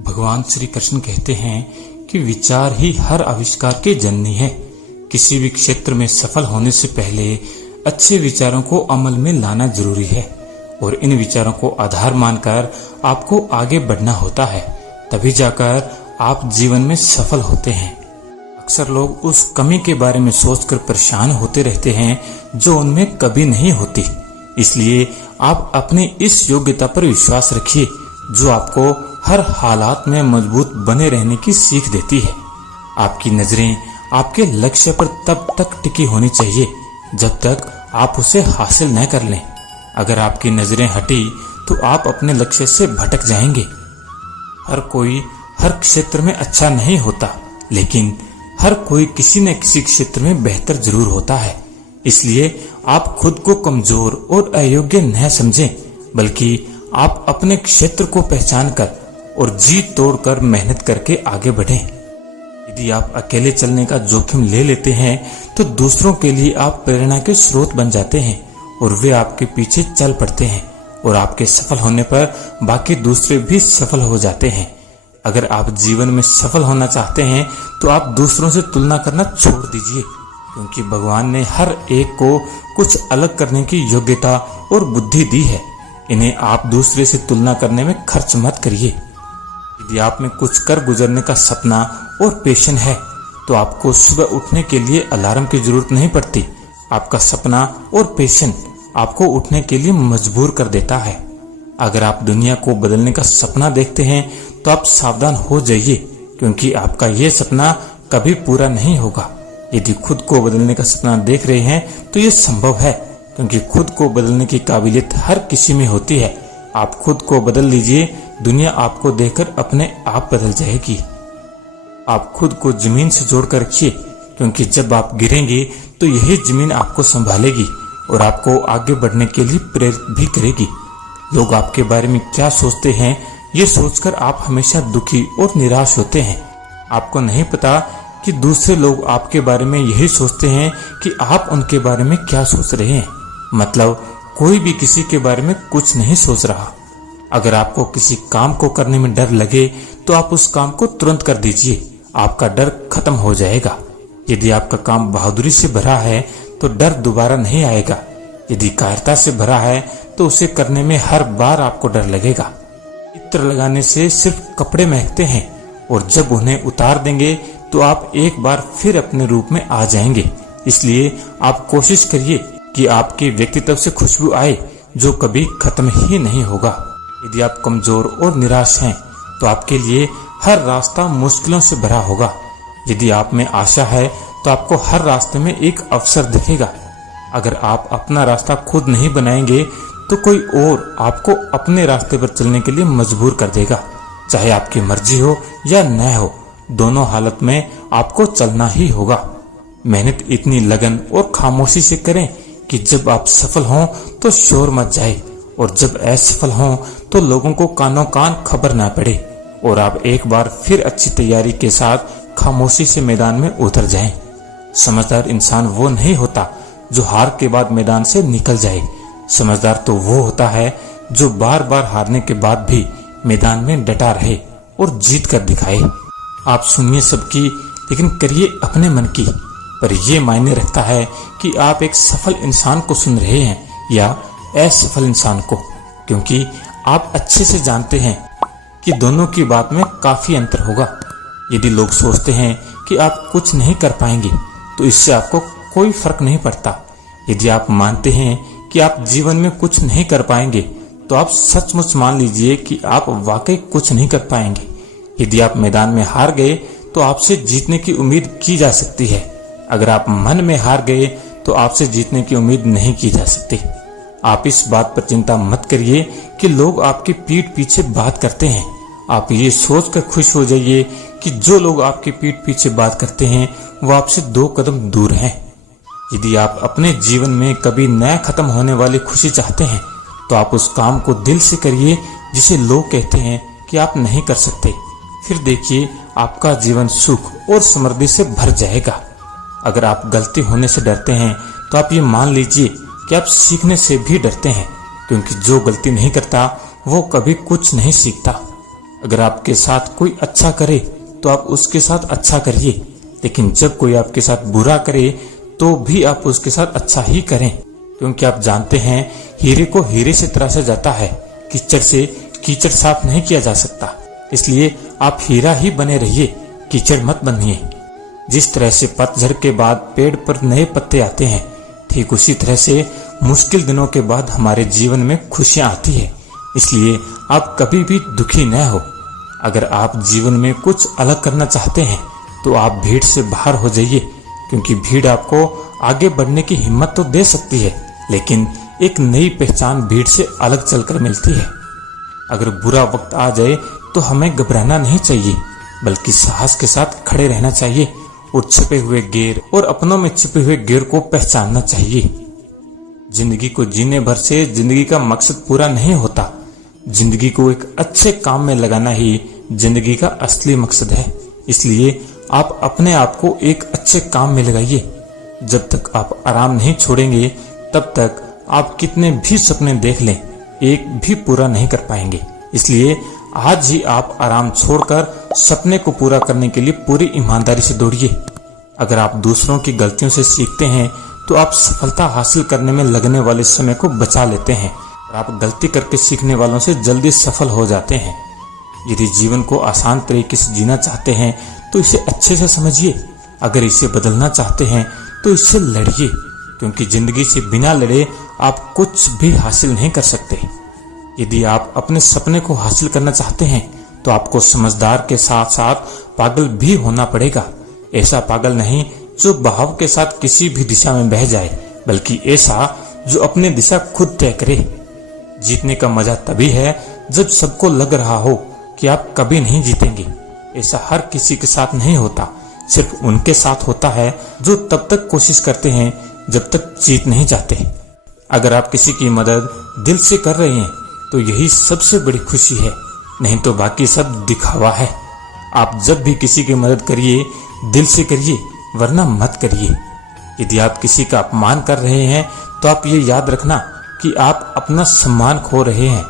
भगवान श्री कृष्ण कहते हैं कि विचार ही हर आविष्कार की जननी है। किसी भी क्षेत्र में सफल होने से पहले अच्छे विचारों को अमल में लाना जरूरी है और इन विचारों को आधार मानकर आपको आगे बढ़ना होता है, तभी जाकर आप जीवन में सफल होते हैं। अक्सर लोग उस कमी के बारे में सोचकर परेशान होते रहते हैं जो उनमें कभी नहीं होती। इसलिए आप अपनी इस योग्यता पर विश्वास रखिए जो आपको हर हालात में मजबूत बने रहने की सीख देती है। आपकी नजरें आपके लक्ष्य पर तब तक टिकी होनी चाहिए जब तक आप उसे हासिल न कर लें। अगर आपकी नजरें हटी तो आप अपने लक्ष्य से भटक जाएंगे। हर कोई हर क्षेत्र में अच्छा नहीं होता, लेकिन हर कोई किसी न किसी क्षेत्र में बेहतर जरूर होता है। इसलिए आप खुद को कमजोर और अयोग्य न समझें, बल्कि आप अपने क्षेत्र को पहचान कर और जी तोड़कर मेहनत करके आगे बढ़ें। यदि आप अकेले चलने का जोखिम ले लेते हैं तो दूसरों के लिए आप प्रेरणा के स्रोत बन जाते हैं और वे आपके पीछे चल पड़ते हैं और आपके सफल होने पर बाकी दूसरे भी सफल हो जाते हैं। अगर आप जीवन में सफल होना चाहते हैं तो आप दूसरों से तुलना करना छोड़ दीजिए, क्योंकि भगवान ने हर एक को कुछ अलग करने की योग्यता और बुद्धि दी है। इन्हें आप दूसरे से तुलना करने में खर्च मत करिए। यदि आप में कुछ कर गुजरने का सपना और पैशन है तो आपको सुबह उठने के लिए अलार्म की जरूरत नहीं पड़ती। आपका सपना और पैशन आपको उठने के लिए मजबूर कर देता है। अगर आप दुनिया को बदलने का सपना देखते हैं तो आप सावधान हो जाइए, क्योंकि आपका ये सपना कभी पूरा नहीं होगा। यदि खुद को बदलने का सपना देख रहे हैं तो ये संभव है, क्योंकि खुद को बदलने की काबिलियत हर किसी में होती है। आप खुद को बदल लीजिए, दुनिया आपको देखकर अपने आप बदल जाएगी। आप खुद को जमीन से जोड़कर रखिए, क्योंकि जब आप गिरेंगे तो यही जमीन आपको संभालेगी और आपको आगे बढ़ने के लिए प्रेरित भी करेगी। लोग आपके बारे में क्या सोचते हैं ये सोचकर आप हमेशा दुखी और निराश होते हैं। आपको नहीं पता कि दूसरे लोग आपके बारे में यही सोचते हैं कि आप उनके बारे में क्या सोच रहे हैं। मतलब कोई भी किसी के बारे में कुछ नहीं सोच रहा। अगर आपको किसी काम को करने में डर लगे तो आप उस काम को तुरंत कर दीजिए, आपका डर खत्म हो जाएगा। यदि आपका काम बहादुरी से भरा है तो डर दोबारा नहीं आएगा। यदि कायरता से भरा है तो उसे करने में हर बार आपको डर लगेगा। इत्र लगाने से सिर्फ कपड़े महकते हैं और जब उन्हें उतार देंगे तो आप एक बार फिर अपने रूप में आ जाएंगे। इसलिए आप कोशिश करिए कि आपके व्यक्तित्व से खुशबू आए जो कभी खत्म ही नहीं होगा। यदि आप कमजोर और निराश हैं तो आपके लिए हर रास्ता मुश्किलों से भरा होगा। यदि आप में आशा है तो आपको हर रास्ते में एक अवसर दिखेगा। अगर आप अपना रास्ता खुद नहीं बनाएंगे तो कोई और आपको अपने रास्ते पर चलने के लिए मजबूर कर देगा। चाहे आपकी मर्जी हो या न हो, दोनों हालत में आपको चलना ही होगा। मेहनत इतनी लगन और खामोशी से करें कि जब आप सफल हों तो शोर मच जाए और जब असफल हों तो लोगों को कानों कान खबर ना पड़े और आप एक बार फिर अच्छी तैयारी के साथ खामोशी से मैदान में उतर जाएं। समझदार इंसान वो नहीं होता जो हार के बाद मैदान से निकल जाए। समझदार तो वो होता है जो बार बार हारने के बाद भी मैदान में डटा रहे और जीत कर दिखाए। आप सुनिए सबकी, लेकिन करिए अपने मन की। पर यह मायने रखता है कि आप एक सफल इंसान को सुन रहे हैं या असफल इंसान को, क्योंकि आप अच्छे से जानते हैं कि दोनों की बात में काफी अंतर होगा। यदि लोग सोचते हैं कि आप कुछ नहीं कर पाएंगे तो इससे आपको कोई फर्क नहीं पड़ता। यदि आप मानते हैं कि आप जीवन में कुछ नहीं कर पाएंगे तो आप सचमुच मान लीजिए कि आप वाकई कुछ नहीं कर पाएंगे। यदि आप मैदान में हार गए तो आपसे जीतने की उम्मीद की जा सकती है। अगर आप मन में हार गए तो आपसे जीतने की उम्मीद नहीं की जा सकती। आप इस बात पर चिंता मत करिए कि लोग आपकी पीठ पीछे बात करते हैं। आप ये सोचकर खुश हो जाइए कि जो लोग आपकी पीठ पीछे बात करते हैं वो आपसे 2 कदम दूर हैं। यदि आप अपने जीवन में कभी नया खत्म होने वाली खुशी चाहते हैं तो आप उस काम को दिल से करिए जिसे लोग कहते हैं कि आप नहीं कर सकते। फिर देखिए आपका जीवन सुख और समृद्धि से भर जाएगा। अगर आप गलती होने से डरते हैं तो आप ये मान लीजिए कि आप सीखने से भी डरते हैं, क्योंकि जो गलती नहीं करता वो कभी कुछ नहीं सीखता। अगर आपके साथ कोई अच्छा करे तो आप उसके साथ अच्छा करिए, लेकिन जब कोई आपके साथ बुरा करे तो भी आप उसके साथ अच्छा ही करें, क्योंकि आप जानते हैं हीरे को हीरे से तराशा जाता है, कीचड़ से कीचड़ साफ नहीं किया जा सकता। इसलिए आप हीरा ही बने रहिए, कीचड़ मत बनिए। जिस तरह से पतझड़ के बाद पेड़ पर नए पत्ते आते हैं, ठीक उसी तरह से मुश्किल दिनों के बाद हमारे जीवन में खुशियां आती है। इसलिए आप कभी भी दुखी न हो। अगर आप जीवन में कुछ अलग करना चाहते हैं तो आप भीड़ से बाहर हो जाइए, क्योंकि भीड़ आपको आगे बढ़ने की हिम्मत तो दे सकती है, लेकिन एक नई पहचान भीड़ से अलग चलकर मिलती है। अगर बुरा वक्त आ जाए तो हमें घबराना नहीं चाहिए, बल्कि साहस के साथ खड़े रहना चाहिए और छिपे हुए गैर और अपनों में छिपे हुए गैर को पहचानना चाहिए। जिंदगी को जीने भर से जिंदगी का मकसद पूरा नहीं होता। जिंदगी को एक अच्छे काम में लगाना ही जिंदगी का असली मकसद है। इसलिए आप अपने आप को एक अच्छे काम में लगाइए। जब तक आप आराम नहीं छोड़ेंगे तब तक आप कितने भी सपने देख लें, एक भी पूरा नहीं कर पाएंगे। इसलिए आज ही आप आराम छोड़कर सपने को पूरा करने के लिए पूरी ईमानदारी से दौड़िए। अगर आप दूसरों की गलतियों से सीखते हैं तो आप सफलता हासिल करने में लगने वाले समय को बचा लेते हैं और आप गलती करके सीखने वालों से जल्दी सफल हो जाते हैं। यदि जीवन को आसान तरीके से जीना चाहते हैं तो इसे अच्छे से समझिए। अगर इसे बदलना चाहते हैं तो इससे लड़िए, क्योंकि जिंदगी से बिना लड़े आप कुछ भी हासिल नहीं कर सकते। यदि आप अपने सपने को हासिल करना चाहते हैं तो आपको समझदार के साथ साथ पागल भी होना पड़ेगा। ऐसा पागल नहीं जो बहाव के साथ किसी भी दिशा में बह जाए, बल्कि ऐसा जो अपनी दिशा खुद तय करे। जीतने का मजा तभी है जब सबको लग रहा हो कि आप कभी नहीं जीतेंगे। ऐसा हर किसी के साथ नहीं होता, सिर्फ उनके साथ होता है जो तब तक कोशिश करते हैं जब तक जीत नहीं जाते। अगर आप किसी की मदद दिल से कर रहे हैं तो यही सबसे बड़ी खुशी है, नहीं तो बाकी सब दिखावा है। आप जब भी किसी की मदद करिए दिल से करिए, वरना मत करिए। यदि आप किसी का अपमान कर रहे हैं तो आप ये याद रखना कि आप अपना सम्मान खो रहे हैं।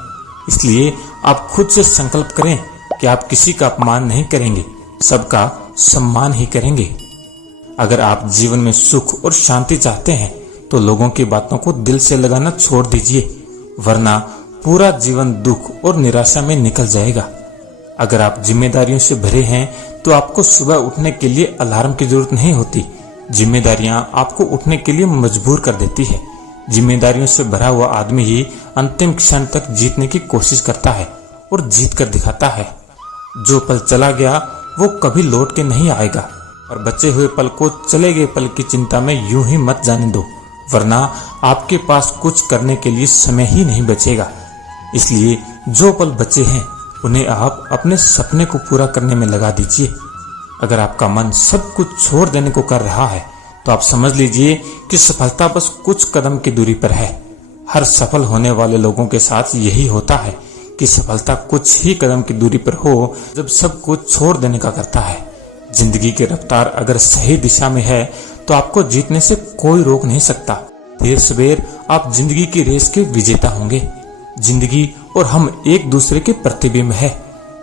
इसलिए आप खुद से संकल्प करें कि आप किसी का अपमान नहीं करेंगे, सबका सम्मान ही करेंगे। अगर आप जीवन में सुख और शांति चाहते हैं तो लोगों की बातों को दिल से लगाना छोड़ दीजिए, वरना पूरा जीवन दुख और निराशा में निकल जाएगा। अगर आप जिम्मेदारियों से भरे हैं तो आपको सुबह उठने के लिए अलार्म की जरूरत नहीं होती। जिम्मेदारियां आपको उठने के लिए मजबूर कर देती है। जिम्मेदारियों से भरा हुआ आदमी ही अंतिम क्षण तक जीतने की कोशिश करता है और जीत कर दिखाता है। जो पल चला गया वो कभी लौट के नहीं आएगा, और बचे हुए पल को चले गए पल की चिंता में यूं ही मत जाने दो, वरना आपके पास कुछ करने के लिए समय ही नहीं बचेगा। इसलिए जो पल बचे हैं उन्हें आप अपने सपने को पूरा करने में लगा दीजिए। अगर आपका मन सब कुछ छोड़ देने को कर रहा है तो आप समझ लीजिए कि सफलता बस कुछ कदम की दूरी पर है। हर सफल होने वाले लोगों के साथ यही होता है कि सफलता कुछ ही कदम की दूरी पर हो जब सब कुछ छोड़ देने का करता है। जिंदगी की रफ्तार अगर सही दिशा में है तो आपको जीतने से कोई रोक नहीं सकता। देर सवेर आप जिंदगी की रेस के विजेता होंगे। जिंदगी और हम एक दूसरे के प्रतिबिंब है,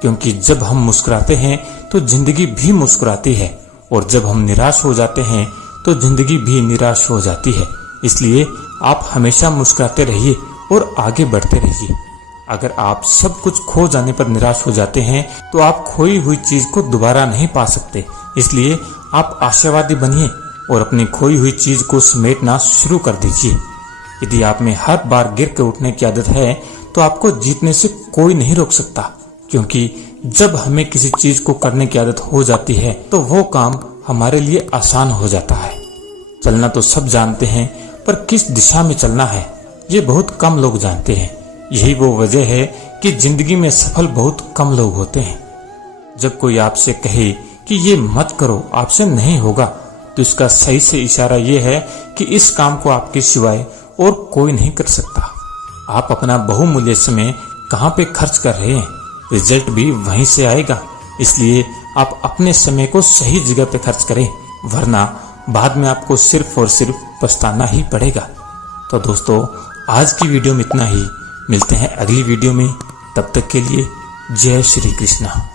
क्योंकि जब हम मुस्कुराते हैं तो जिंदगी भी मुस्कुराती है, और जब हम निराश हो जाते हैं तो जिंदगी भी निराश हो जाती है। इसलिए आप हमेशा मुस्कुराते रहिए और आगे बढ़ते रहिए। अगर आप सब कुछ खो जाने पर निराश हो जाते हैं तो आप खोई हुई चीज को दोबारा नहीं पा सकते। इसलिए आप आशावादी बनिए और अपनी खोई हुई चीज को समेटना शुरू कर दीजिए। यदि आप में हर बार गिर के उठने की आदत है तो आपको जीतने से कोई नहीं रोक सकता, क्योंकि जब हमें किसी चीज को करने की आदत हो जाती है तो वो काम हमारे लिए आसान हो जाता है। चलना तो सब जानते हैं, पर किस दिशा में चलना है ये बहुत कम लोग जानते हैं। यही वो वजह है कि जिंदगी में सफल बहुत कम लोग होते हैं। जब कोई आपसे कहे कि ये मत करो, आपसे नहीं होगा, तो इसका सही से इशारा ये है कि इस काम को आपके सिवाय और कोई नहीं कर सकता। आप अपना बहुमूल्य समय कहाँ पे खर्च कर रहे हैं, रिजल्ट भी वहीं से आएगा। इसलिए आप अपने समय को सही जगह पे खर्च करें, वरना बाद में आपको सिर्फ और सिर्फ पछताना ही पड़ेगा। तो दोस्तों, आज की वीडियो में इतना ही। मिलते हैं अगली वीडियो में, तब तक के लिए जय श्री कृष्णा।